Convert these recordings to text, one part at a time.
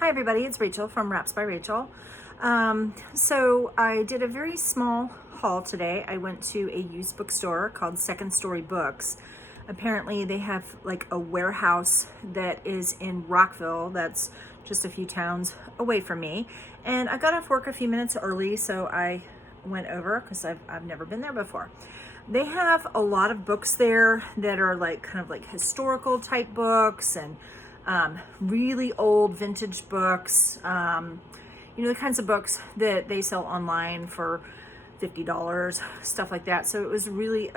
Hi everybody, it's Rachel from Wraps by Rachel. So I did a very small haul today. I went to a used bookstore called Second Story Books. Apparently they have like a warehouse that is in Rockville that's just a few towns away from me. And I got off work a few minutes early, so I went over because I've never been there before. They have a lot of books there that are like kind of like historical type books and really old vintage books, the kinds of books that they sell online for $50, stuff like that. So it was really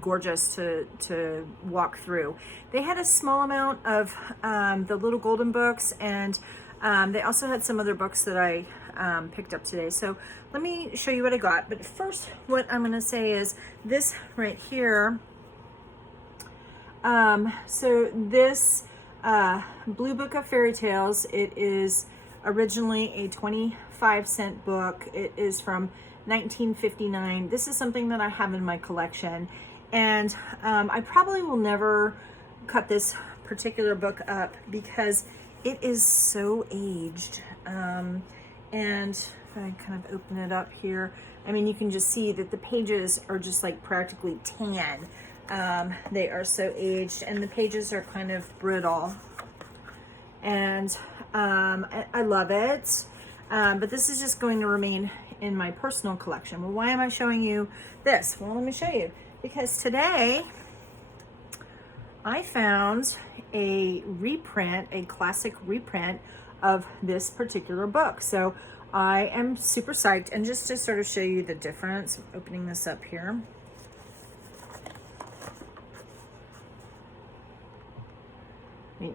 gorgeous to walk through. They had a small amount of the Little Golden books, and they also had some other books that I picked up today. So let me show you what I got. But first, what I'm going to say is this right here. So this Blue Book of Fairy Tales, it is originally a 25-cent book. It is from 1959. This is something that I have in my collection, and I probably will never cut this particular book up because it is so aged. And if I kind of open it up here, I mean, you can just see that the pages are just like practically tan. They are so aged, and the pages are kind of brittle, and I love it, but this is just going to remain in my personal collection. Well, why am I showing you this? Well, let me show you, because today I found a reprint, a classic reprint of this particular book. So I am super psyched, and just to sort of show you the difference, I'm opening this up here.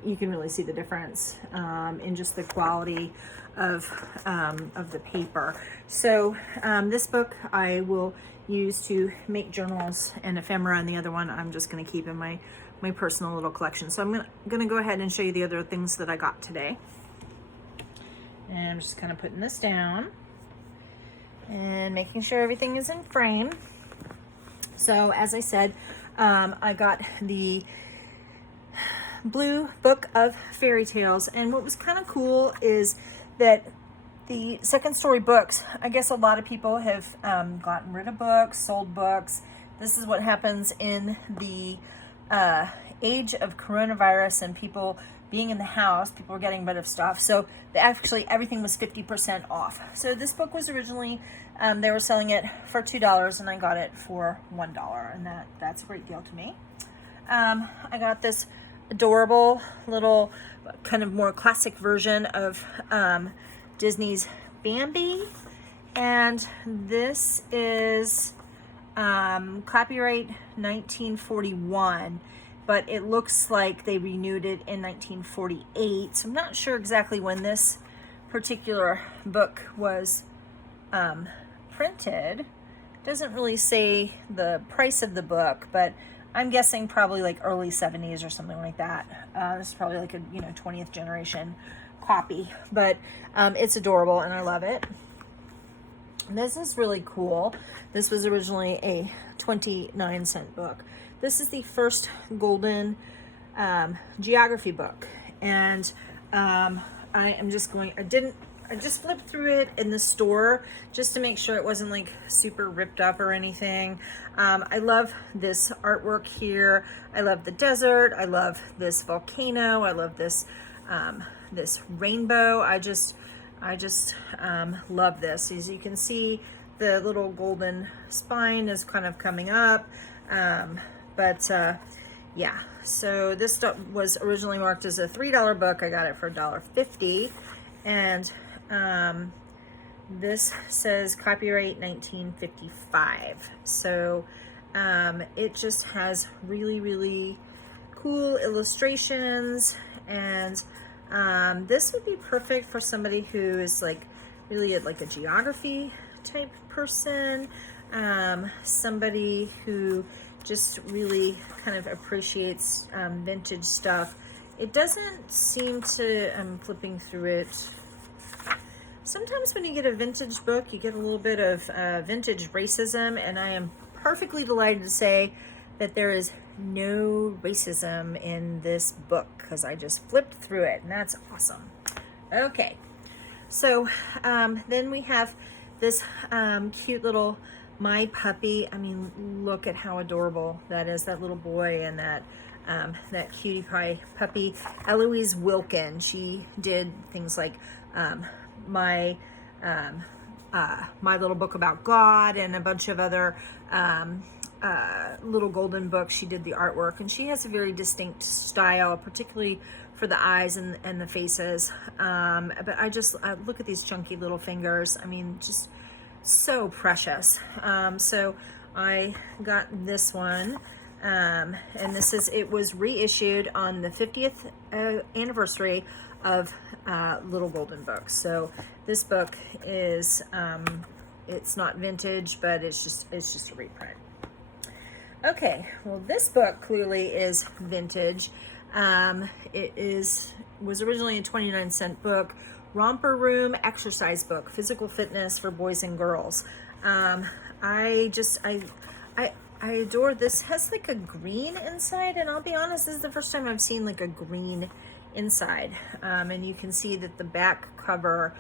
You can really see the difference in just the quality of the paper. So this book I will use to make journals and ephemera, and the other one I'm just going to keep in my personal little collection. So I'm going to go ahead and show you the other things that I got today. And I'm just kind of putting this down and making sure everything is in frame. So as I said, I got the Blue Book of Fairy Tales, and what was kind of cool is that the Second Story Books, I guess a lot of people have gotten rid of books, sold books. This is what happens in the age of coronavirus and people being in the house. People were getting rid of stuff, so actually everything was 50% off. So this book was originally they were selling it for $2, and I got it for $1, and that's a great deal to me. I got this adorable little kind of more classic version of Disney's Bambi, and this is copyright 1941, but it looks like they renewed it in 1948, so I'm not sure exactly when this particular book was printed. It doesn't really say the price of the book, but I'm guessing probably like early 70s or something like that. This is probably like a 20th generation copy, but it's adorable and I love it. This is really cool. This was originally a 29-cent book. This is the first golden geography book, and I just flipped through it in the store just to make sure it wasn't like super ripped up or anything. I love this artwork here. I love the desert. I love this volcano. I love this this rainbow. I just love this. As you can see, the little golden spine is kind of coming up. Yeah, so this stuff was originally marked as a $3 book. I got it for $1.50, and this says copyright 1955. So it just has really, really cool illustrations, and this would be perfect for somebody who is like really like a geography type person, somebody who just really kind of appreciates vintage stuff. It doesn't seem to, I'm flipping through it. Sometimes when you get a vintage book, you get a little bit of vintage racism, and I am perfectly delighted to say that there is no racism in this book because I just flipped through it, and that's awesome. Okay, so then we have this cute little My Puppy. I mean, look at how adorable that is, that little boy and that cutie pie puppy. Eloise Wilkin, she did things like my little book about God and a bunch of other little golden books. She did the artwork, and she has a very distinct style, particularly for the eyes and the faces. But I look at these chunky little fingers. I mean, just so precious. So I got this one, and it was reissued on the 50th anniversary of Little Golden Books. So this book is it's not vintage, but it's just a reprint. Okay, well, this book clearly is vintage. Was originally a 29-cent book, Romper Room exercise book, physical fitness for boys and girls. I adore this. Has like a green inside, and I'll be honest, this is the first time I've seen like a green inside. And you can see that the back cover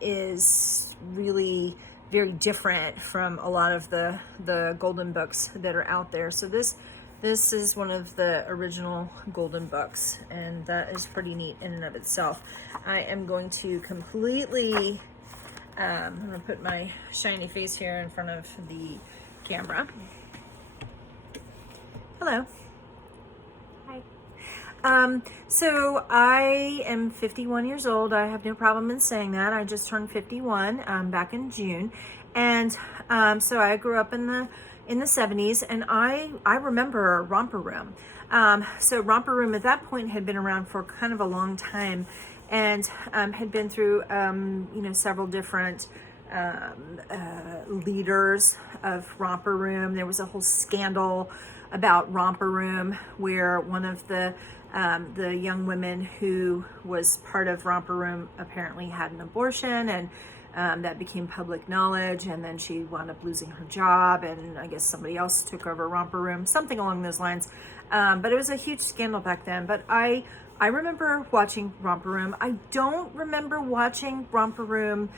is really very different from a lot of the golden books that are out there. So this is one of the original golden books, and that is pretty neat in and of itself. I am going to completely I'm going to put my shiny face here in front of the camera. Hello. Hi. So I am 51 years old. I have no problem in saying that. I just turned 51 back in June. And so I grew up in the 70s, and I remember Romper Room. So Romper Room at that point had been around for kind of a long time, and had been through several different leaders of Romper Room. There was a whole scandal about Romper Room where one of the young women who was part of Romper Room apparently had an abortion, and that became public knowledge, and then she wound up losing her job, and I guess somebody else took over Romper Room, something along those lines. But it was a huge scandal back then. But I remember watching Romper Room. I don't remember watching Romper Room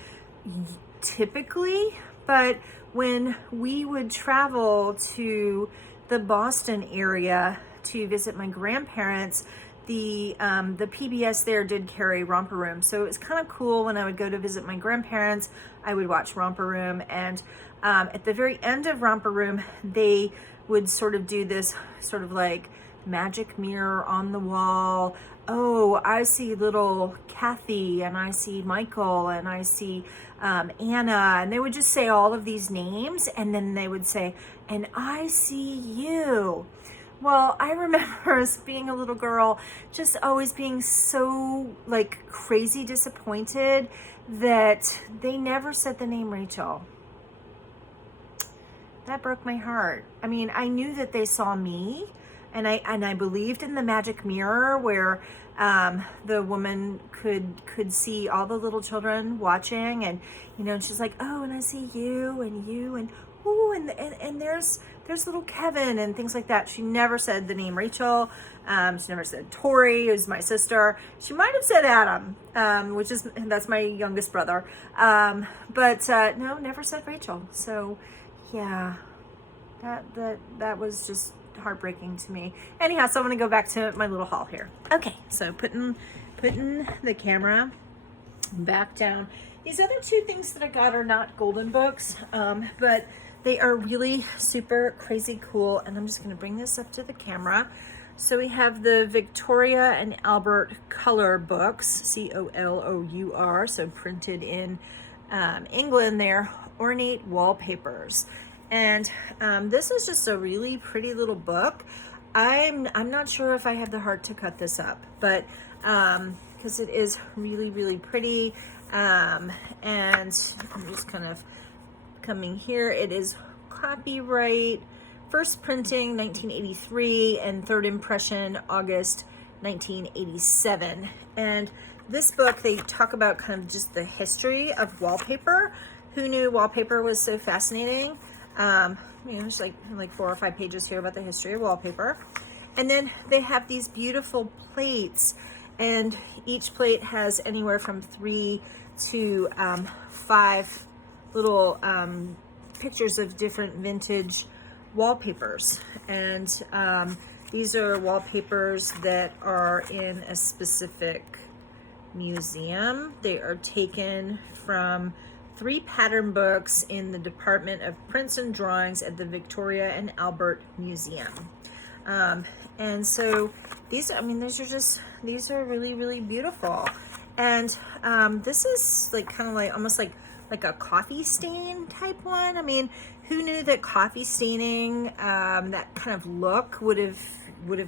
typically, but when we would travel to the Boston area to visit my grandparents, the PBS there did carry Romper Room. So it was kind of cool when I would go to visit my grandparents, I would watch Romper Room. And at the very end of Romper Room, they would sort of do this sort of like magic mirror on the wall. Oh, I see little Kathy, and I see Michael, and I see Anna, and they would just say all of these names, and then they would say, and I see you. Well, I remember as being a little girl, just always being so like crazy disappointed that they never said the name Rachel. That broke my heart. I mean, I knew that they saw me, and I believed in the magic mirror where the woman could see all the little children watching, and and she's like, oh, and I see you, and ooh, and there's little Kevin and things like that. She never said the name Rachel. She never said Tori, who's my sister. She might have said Adam, that's my youngest brother. But no, never said Rachel. So yeah, that was just heartbreaking to me. Anyhow, so I'm gonna go back to my little haul here. Okay, so putting the camera back down. These other two things that I got are not golden books, but they are really super crazy cool, and I'm just gonna bring this up to the camera. So we have the Victoria and Albert color books, COLOUR, so printed in England. They're ornate wallpapers. And this is just a really pretty little book. I'm not sure if I have the heart to cut this up, but because it is really, really pretty. And I'm just kind of coming here. It is copyright, first printing 1983, and third impression August 1987. And this book, they talk about kind of just the history of wallpaper. Who knew wallpaper was so fascinating? There's like 4 or 5 pages here about the history of wallpaper. And then they have these beautiful plates, And each plate has anywhere from 3 to 5 little pictures of different vintage wallpapers. And these are wallpapers that are in a specific museum. They are taken from 3 pattern books in the Department of Prints and Drawings at the Victoria and Albert Museum. And so these, I mean, these are really, really beautiful. And this is like kind of like almost like a coffee stain type one. I mean, who knew that coffee staining, that kind of look would have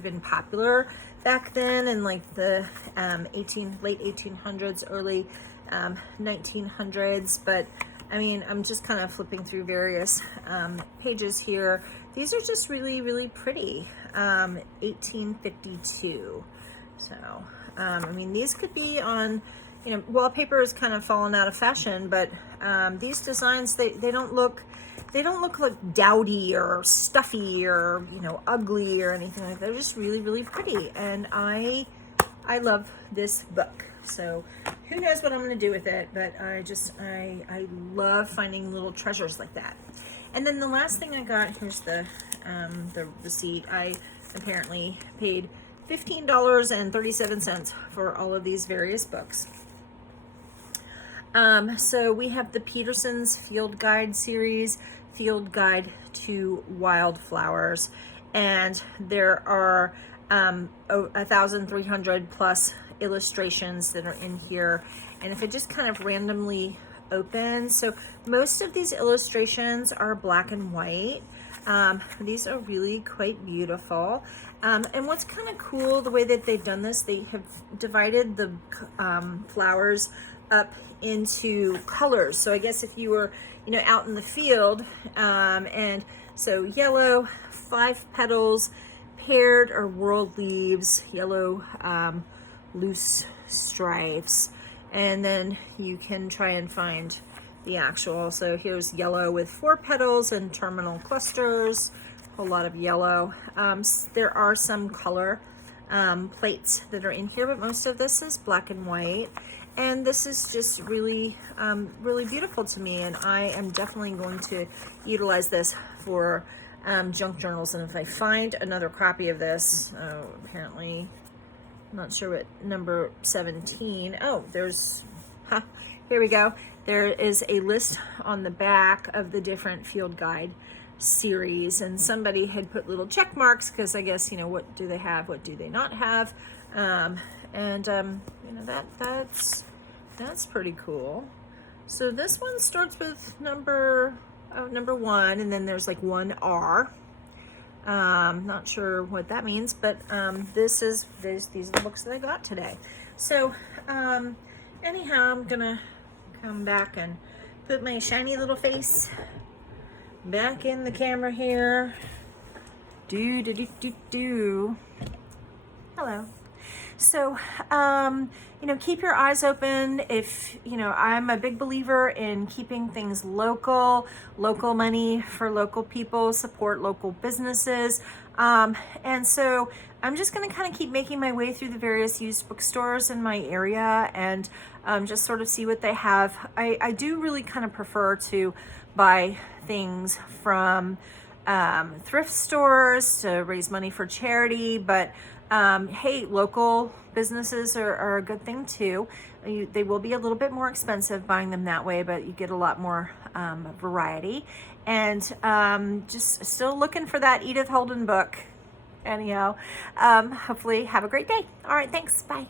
been popular back then in like the late 1800s, early 1900s. But I mean, I'm just kind of flipping through various pages here. These are just really, really pretty. 1852. So, I mean, these could be on, you know, wallpaper has kind of fallen out of fashion, but these designs, they don't look like dowdy or stuffy or, you know, ugly or anything like that. They're just really, really pretty. And I love this book. So who knows what I'm going to do with it, but I love finding little treasures like that. And then the last thing I got, here's the receipt. I apparently paid $15.37 for all of these various books. So we have the Peterson's Field Guide series, Field Guide to Wildflowers, and there are 1,300 plus illustrations that are in here. And if it just kind of randomly opens, so most of these illustrations are black and white. These are really quite beautiful. And what's kind of cool, the way that they've done this, they have divided the flowers up into colors. So I guess if you were, you know, out in the field, and so yellow, 5 petals, paired or whorled leaves, yellow loose stripes, and then you can try and find the actual. So here's yellow with 4 petals and terminal clusters, a whole lot of yellow. There are some color plates that are in here, but most of this is black and white. And this is just really, really beautiful to me. And I am definitely going to utilize this for junk journals. And if I find another copy of this, apparently, I'm not sure what number 17. Oh, there's, here we go. There is a list on the back of the different field guide series, and somebody had put little check marks because I guess, you know, what do they have, what do they not have, you know, that's pretty cool. So this one starts with number 1, and then there's like 1R. Not sure what that means, but these are the books that I got today. So anyhow, I'm gonna come back and put my shiny little face back in the camera here. Hello. So, you know, keep your eyes open. If, you know, I'm a big believer in keeping things local money for local people, support local businesses. And so I'm just going to kind of keep making my way through the various used bookstores in my area and just sort of see what they have. I do really kind of prefer to buy things from thrift stores to raise money for charity, but hey, local businesses are a good thing too. They will be a little bit more expensive buying them that way, but you get a lot more variety. And just still looking for that Edith Holden book. Anyhow, hopefully have a great day. All right, thanks. Bye.